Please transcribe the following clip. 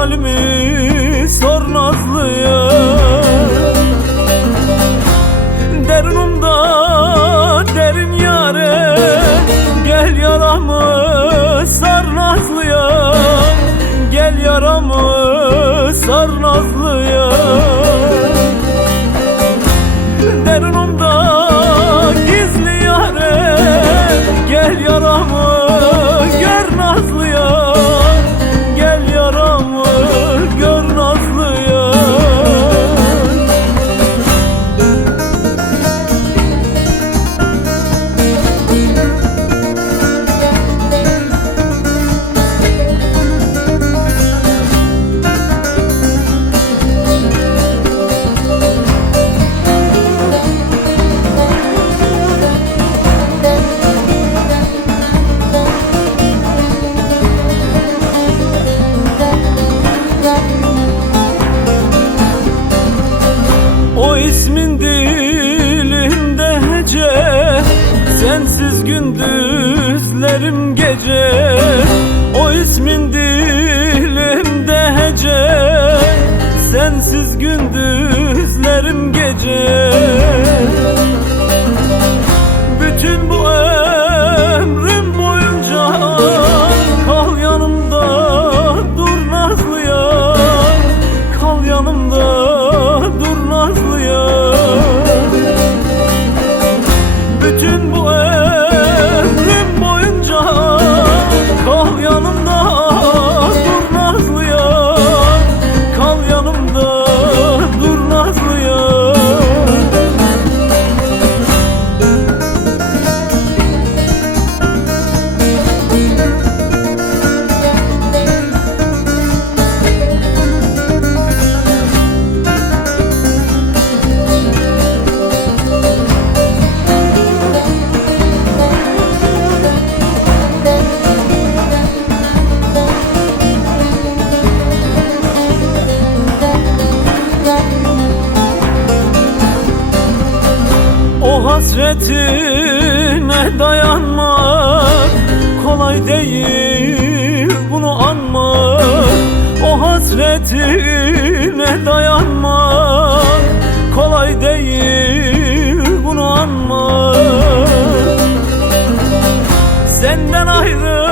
halimi sor nazlıya. Derinimda derin yare, gel yaramı sar nazlıya. Gel yaramı sar nazlıya. Derinimda gizli yare, gel yaramı gör nazlıya. Gel yaramı gör nazlıya. O ismin dilimde hece, sensiz gündüzlerim gece. O ismin dilimde hece, sensiz gündüzlerim gece. Bütün bu ömrüm boyunca kal yanımda, dur nazlıya. Kal yanımda, dur nazlıya. Bütün bu ömrüm boyunca kal yanımda, dur nazlıya. Kal yanımda, dur nazlıya. O hasretine dayanmak kolay değil, bunu anmak. O hasretine dayanmak kolay değil, bunu anmak. Senden ayrı